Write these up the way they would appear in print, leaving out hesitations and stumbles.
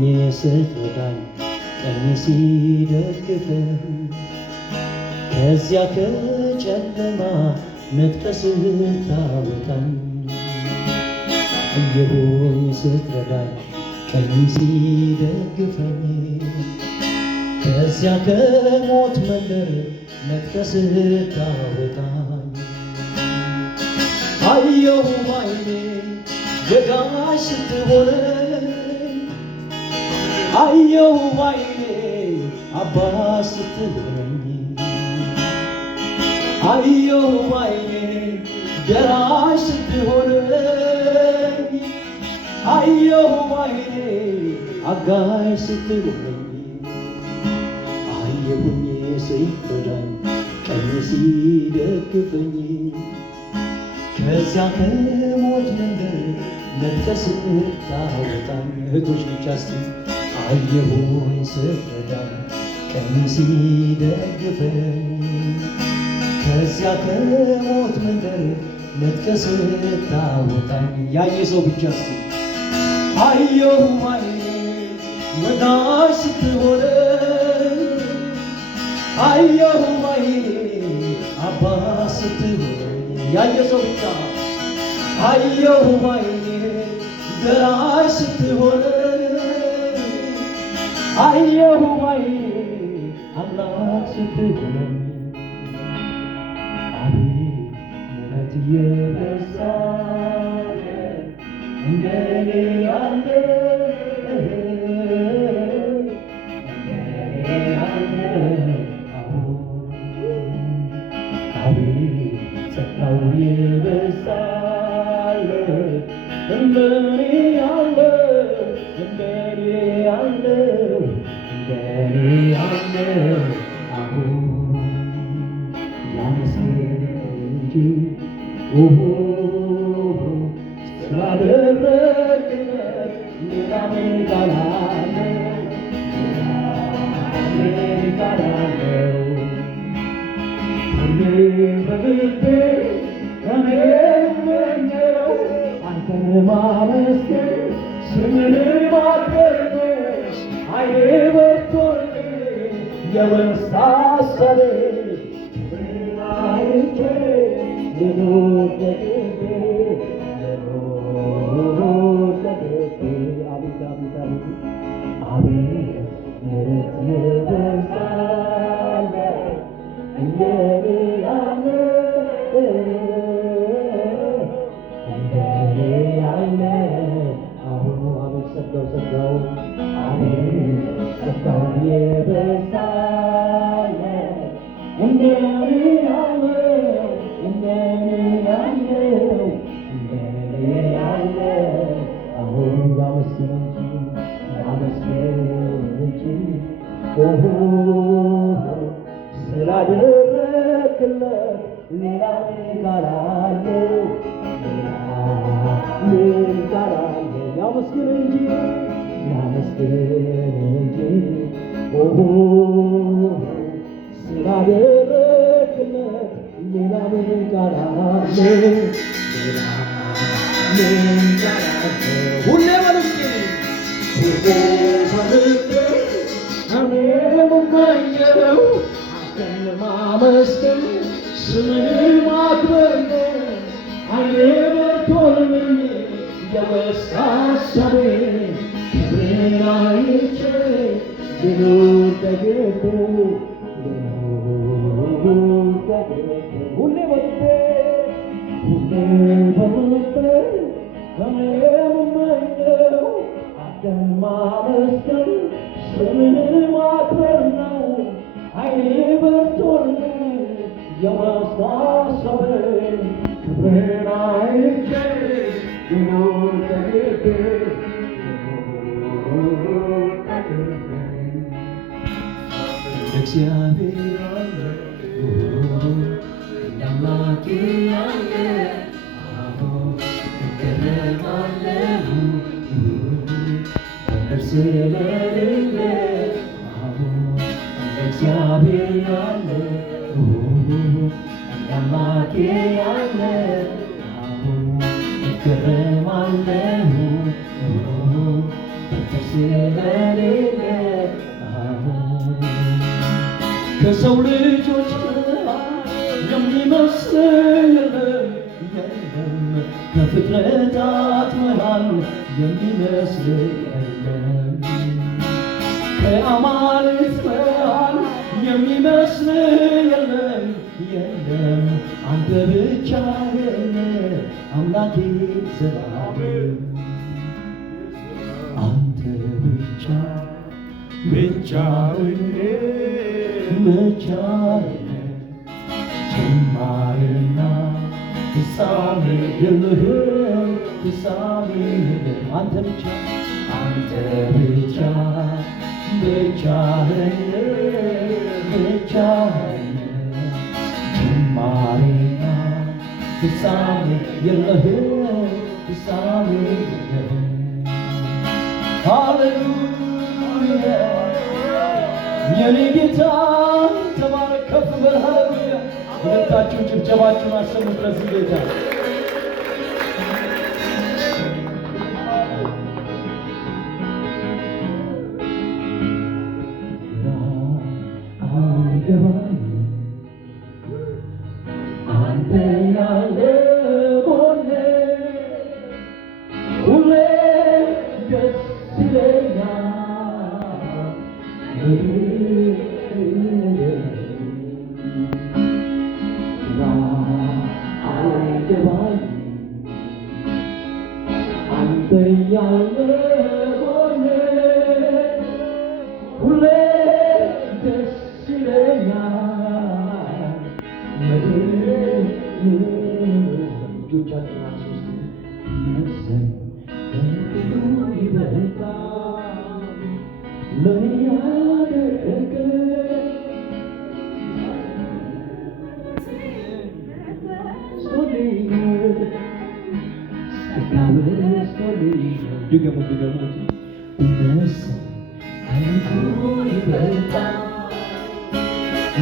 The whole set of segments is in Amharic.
ስትረዳኝ ቀኝ ሲደግፈኝ ከዚያ ከጨለማ ነጥቀህ ስታወጣኝ አየሁኝ ስትረዳኝ ቀኝ ሲደግፈኝ ከዚያ ከሞት መንደር ነጥቀህ ስታወጣኝ አየሁ ባይኔ ደጋሽ ስትሆነኝ አየሁ ባይኔ አባት ስትሆነኝ አየሁ ባይኔ ደራሽ ስትሆነኝ አየሁ ባይኔ አጋዥ ስትሆነኝ አየሁኝ ስትረዳኝ ቀኝ ሲደግፈኝ ከዚያ ከሞት መንደር ነጥቀህ ስታወጣኝ እህቶች ብቻ እስቲ አየሁኝ ስትረዳኝ ቀኝ ሲደግፈኝ ከዚያ ከሞት መንደር ነጥቀህ ስታወጣኝ ያየ ሰው ብቻ እስቲ አየሁ ባይኔ ወዳጅ ስትሆነኝ አየሁ ባይኔ አባት ስትሆነኝ ያየ ሰው ብቻ አየሁ ባይኔ ደራሽ ስትሆነኝ አየሁ ባይኔ አምላክ ስትሆነኝ አቤት ምሕረት የበዛለት እንደኔ ያለ ስላደረግለት ሌላ ምን እላለሁ? ሁሌ በልቤ እኔ የምመኘው አንተን ማመስገን ስምህን ማክበር ነው። ዓይኔ በርቶልኝ የመሳሰሌ ክብርህን አይቼ ልኑር ደግፌ ልኑር ደግፌ አቤት አቤት አቤት አቤት ምሕረት የበዛለት እንደኔ ያለ እንደኔ ያለ አሁኑ አቤት ጸጋው ጸጋው አቤት ጸጋው የበዛለት እንደኔ ያለ እንደኔ ያለው እንደኔ ያለ አሁን ያመስገን እንጂ ስላደረግለት ሌላ ምን እላለሁ? ምን እላለሁ? ያመስገን እንጂ ስላደረግለት ሌላ ምን እላለሁ? ሁሌ በልቤ ሁሌ በልቤ እኔ የምመኘው አንተን ማመስገን ስምህን ማክበር ነው። ዓይኔ በርቶልኝ የመሳሰሌ ክብርህን አይቼ ልኑር ደግፌ ሁሌ በልቤ እኔ የምመኘው አንተን ማመስገን ስምህን ማክበር ነው። ዓይኔ በርቶልኝ የመሳሰሌ ክብርህን አይቼ ልኑር ደግፌ እግዚአብሔር ያለ አምላኬ ያለ አሁን እገረማለሁ ስለሌለ አሁን እግዚአብሔር ያለ አምላኬ ያለ አሁን እገረማለሁ ስለሌለ አሁን ከሰው ልጆች የሚመስል የለም ከፍጥረታት መሃል የሚመስል የለም ከአማልክት መሃል የሚመስል የለም አንተ ብቻህን አምላኬ ዘላለም አንተ ብቻህን ጅማሬና ፍጻሜ የለህም አንተ ብቻህን ጅማሬና ፍጻሜ የለህም ሃሌሉያ የኔ ጌታ ተባረክ ከፍ በል ሃሌሉያ ሁለታችሁ ጭብጨባችሁን አሰሙት ለዚህ ጌታ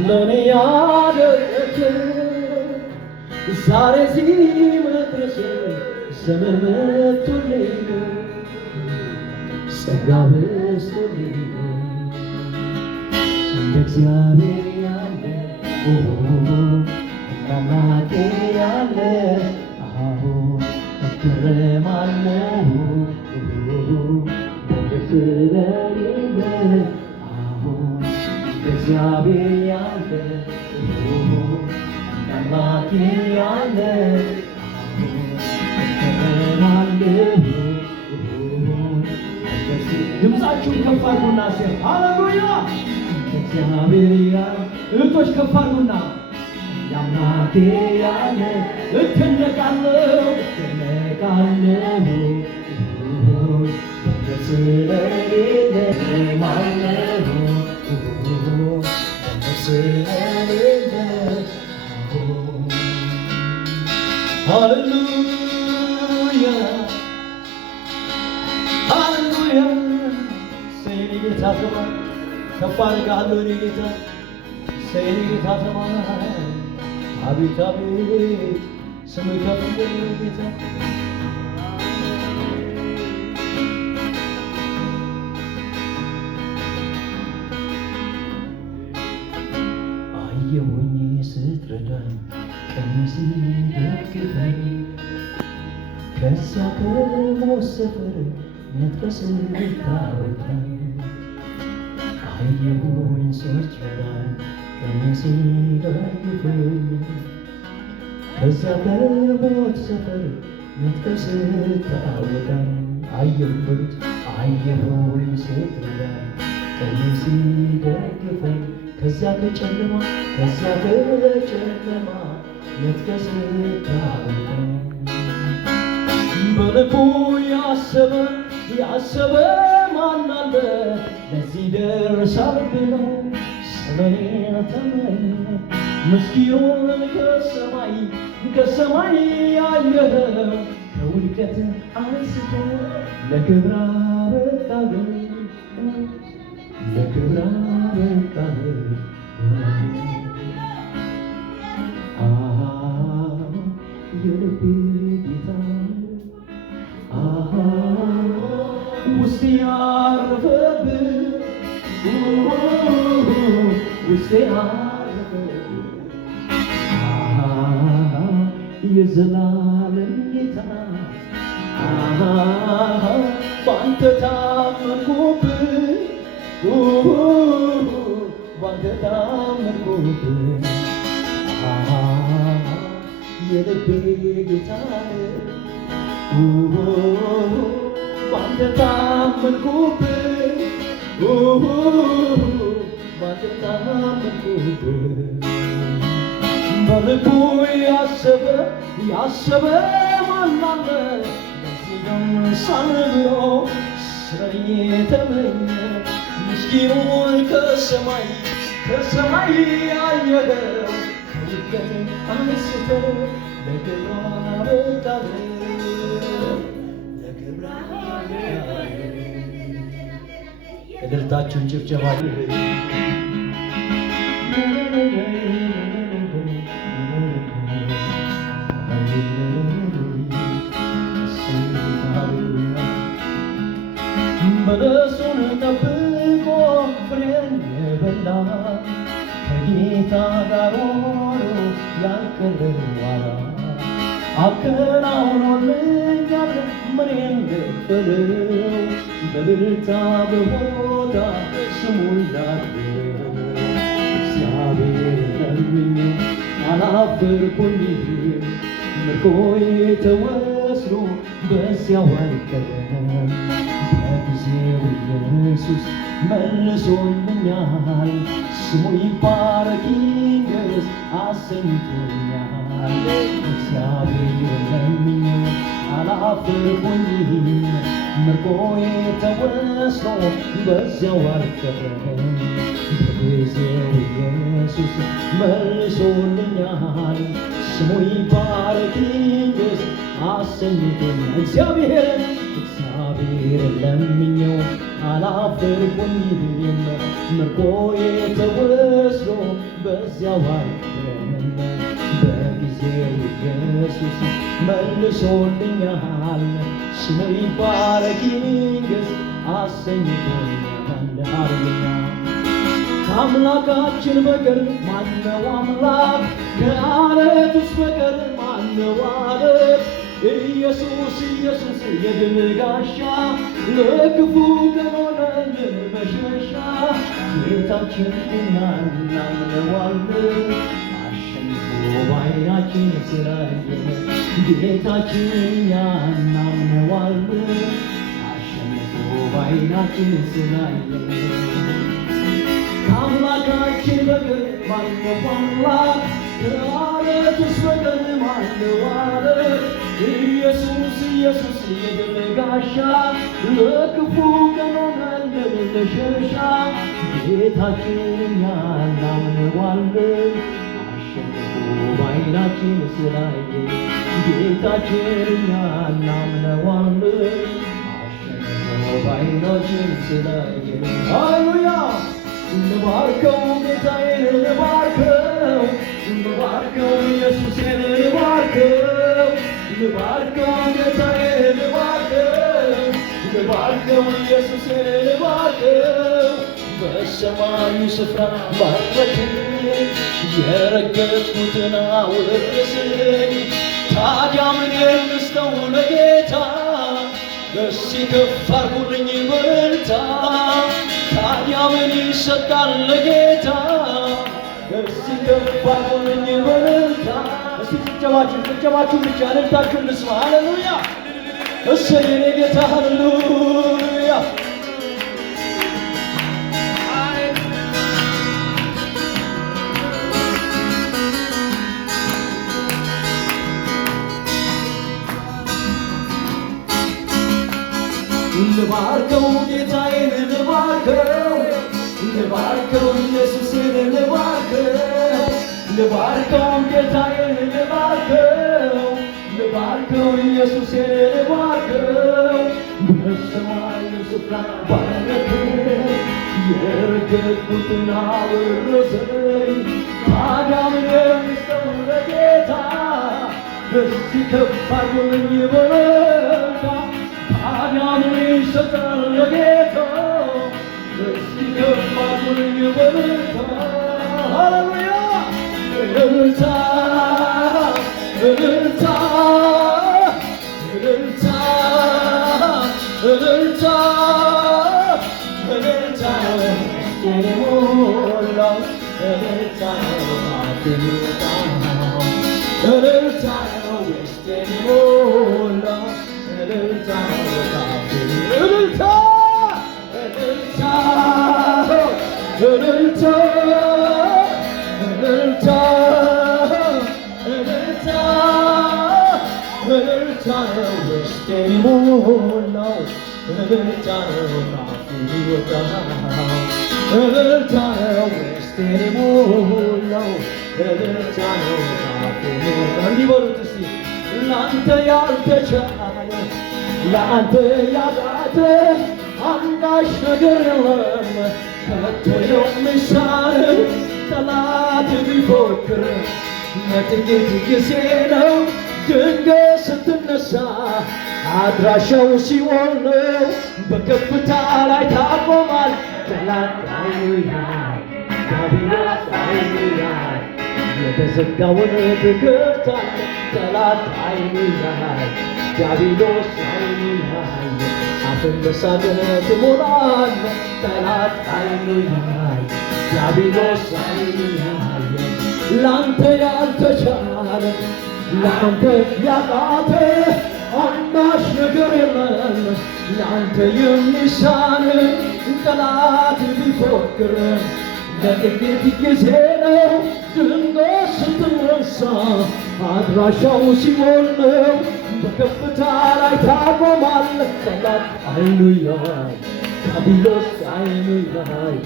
ለኔ ያደረገ ዛሬ እዚህ መድረሴ ዘመን መጥቶልኝ ጸጋ በዝቶልኝ እንደ እግዚአብሔር ያለ አምላኬ ያለ አሁን እገረማለሁ ስለሌለ አሁን እግዚአብሔር ያለ አምላኬ ያለ እገረማለሁ ድምፃችሁን ከፍ አድርጉና ሴር ሃሌሉያ እግዚአብሔር ያለ እህቶች ከፍ አድርጉና አምላኬ ያለ እደነቃለሁ ስለሌለ ማነው ስለሌለ ሃሌሉያ ሃሌሉያ ሰይኔ ጌታ ተባረክ ከፍ አድርጋለሁ እኔ ጌታ ሰይኔ ጌታ ተባረክ አቤት አቤት ስምህ ከፍ ይበል ጌታ አየሁኝ ስትረዳኝ ቀኝ ሲደግፈኝ ከዚያ ከሞት ሰፈር ነጥቀህ ስታወጣኝ አየሁኝ ስትረዳኝ ቀኝ ሲደግፈኝ ከዚያ ከሞት ሰፈር ነጥቀህ ስታወጣኝ አየሁኝ ስትረዳኝ ቀኝ ሲደግፈኝ ከዚያ ከጨለማ ነጥቀህ ስታወጣኝ በልቡ ያሰበ ማን አለ ለዚህ ደርሳል ብሎ ስለኔ ተመኘ ምስኪኑን ከሰማይ ያየኸው ከውድቀት አንስቶ ለክብር አበቃህ የልቤ ጌታ ውስጥ ያረፈ ውስጤ አረፈ የዘላለም ጌታ ባንተ ታመንኩብህ ባንተ ታመንኩብህ የልቤ ጌታ ባንተ ታመንኩብህ ባንተ ታመንኩብህ በልቡ ያሰበ ማን አለ ለዚህ ደርሳል ብሎ ስራዬ ተመኘ ምስኪኑን ከሰማይ ያየኸው ከውድቀት አንስተህ ለክብር አበቃኸው እልልታችሁን ጭብጨባችሁ በለሱን ጠብቆ ፍሬን የበላ ከጌታ ጋር ሆኖ ያልቀረ ዋላ አከናውኖልኛል ምኔን ልበለው በእልልታ በሆታ ስሙን ላክብረው እግዚአብሔር ለምኜው አላፈርኩኝም ምርኮዬ ተወስዶ በዚያው አልቀረም በጊዜው ኢየሱስ መልሶልኛል ስሙ ይባረክ ይንገስ አሰኝቶኛል እግዚአብሔር ለምኜው አላፈርኩኝም ምርኮዬ ተወስዶ በዚያው አልቀረም በጊዜው ኢየሱስ መልሶልኛል ስሙ ይባረክ ይንገስ አሰኝቶኛል እግዚአብሔር ለምኜው አላፈርኩኝም ምርኮዬ ተወስዶ በዚያው አልቀረም በጊዜው ኢየሱስ መልሶልኛል ስሙ ይባረክ ይንገስ አሰኝቶኛል አርገኛ ከአምላካችን በቀር ማነው አምላክ ከአለቱስ በቀር ማነው አለት ኢየሱስ የድል ጋሻ ለክፉ ቀን ሆነልን መሸሻ ጌታችን እኛ እናምነዋለን አሸንፎ በዓይናችን ስላየን ጌታችን እኛ እናምነዋለን አሸንፎ በዓይናችን ስላየን ከአምላካችን በቀር ማነው አምላክ ከአለቱስ በቀር ማነው አለት ኢየሱስ የድል ጋሻ ለክፉ ቀን ሆነልን መሸሻ ጌታችን እኛ እናምነዋለን አሸንፎ በዓይናችን ስላየን ጌታችን እኛ እናምነዋለን አሸንፎ በዓይናችን ስላየን ሃሌሉያ እንባርከው ጌታዬን እንባርከው ኢየሱሴን እንባርከው ጌታዬን እንባርከው ኢየሱሴን እንባርከው በሰማዩ ስፍራ ባረከኝ የረገጥኩትን አወረሰኝ ታዲያ ምን ልስጠው ለጌታ እስኪ ከፍ አድርጉልኝ በእልልታ ታዲያ ምን ይሰጣል ለጌታ እስኪ ከፍ አድርጉልኝ በእልልታ እስኪ ጭብጨባችሁን ብቻ እልልታችሁን ልስማ ሃሌሉያ እሰይ የኔ ጌታ ሃሌሉያ ልባርከው ጌታዬን ልባርከው ኢየሱስን ልባርከው ጌታዬን ልባርከው ኢየሱስን ልባርከው በሰማዩ ስፍራ ባረከኝ የረገጥኩትን አወረሰኝ ታዲያ ምን ልስጠው ለጌታ እስኪ ከፍ አድርጉልኝ በእልልታ ታዲያ ምን ይሰጣል ለጌታ እስኪ ከፍ አድርጉልኝ በእልልታ ነው ካፌ የሚወጣው እልልታ ነው ውስጤን የሞላው እልልታ ነው ካፌ የሚወጣው እንዲህ በሉት እስቲ ለአንተ ያልተቻለ ለአንተ ያቃተ አንዳች ነገር የለም ከቶ የሚሳን ጠላት ቢፎክር ለጥቂት ጊዜ ነው ድንገት ስትነሳ አድራሻው ሲኦል ነው በከፍታ ላይ ታቆማል ጠላት አይኑያል ዲያብሎስ አይኑያል የተዘጋውን ትከፍታለህ ጠላት አይኑያል ዲያብሎስ አይኑያል አፍን በሳቅ ትሞላለህ ጠላት አይኑያል ዲያብሎስ አይኑያል ላንተ ያልተቻለ ላንተ ያቃተ አንዳች ነገር የለም ላንተ የሚሳን ጠላት ቢፎክር ለጥቂት ጊዜ ነው ድንገት ስትነሳ አድራሻው ሲኦል ነው በከፍታ ላይ ታቆማለህ ጠላት አይኑያል ዲያብሎስ አይኑያል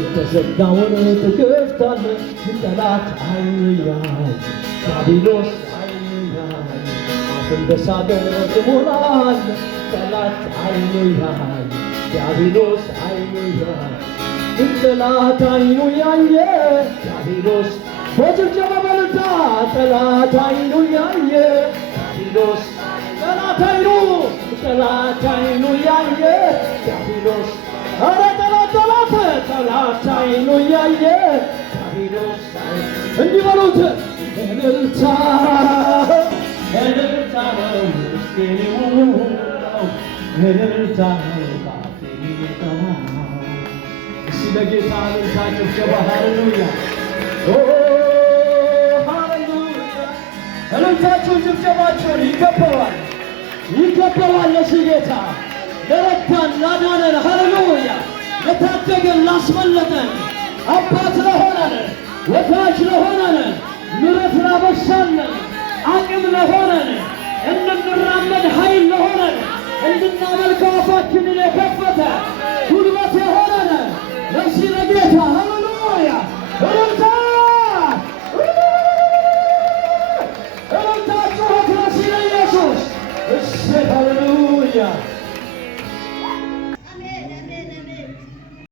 የተዘጋውን ትከፍታለህ ጠላት አይኑያል ዲያብሎስ አይኑያል አፍን በሳቅ ትሞላለህ ጠላት አይኑያል ዲያብሎስ አይኑያል ጠላት አይኑ ያየ ዲያብሎስ በጭብጨባ በልታ ጠላት አይኑ ያየ ዲያብሎስ ጠላት አይኑ ያየ ዲያብሎስ ኧረ ጠላት አይኑ ያየ ዲያብሎስ እንዲህ በሉት እልልታ ነው ውስጤን የሞላው እልልታ ነው ካፌ የሚወጣው ለጌታ እልልታ ጭብጨባ ሃሌሉያ ሃሌሉያ እልልታችሁን ጭብጨባችሁን ይገባዋል ለዚህ ጌታ ለረዳን ላዳነን ሃሌሉያ ለታደገን ላስመለጠን አባት ለሆነን ወዳጅ ለሆነን ምሕረት ላበሳለን አቅም ለሆነን እንድንራመድ ኃይል ለሆነን እንድናመልከው አፋችንን የከፈተ ጉልበት የሆነን ለዚህ ለጌታ ሃሌሉያ እልልታ ጩኸት ለዚህ ለኢየሱስ እሰይ ሃሌሉያ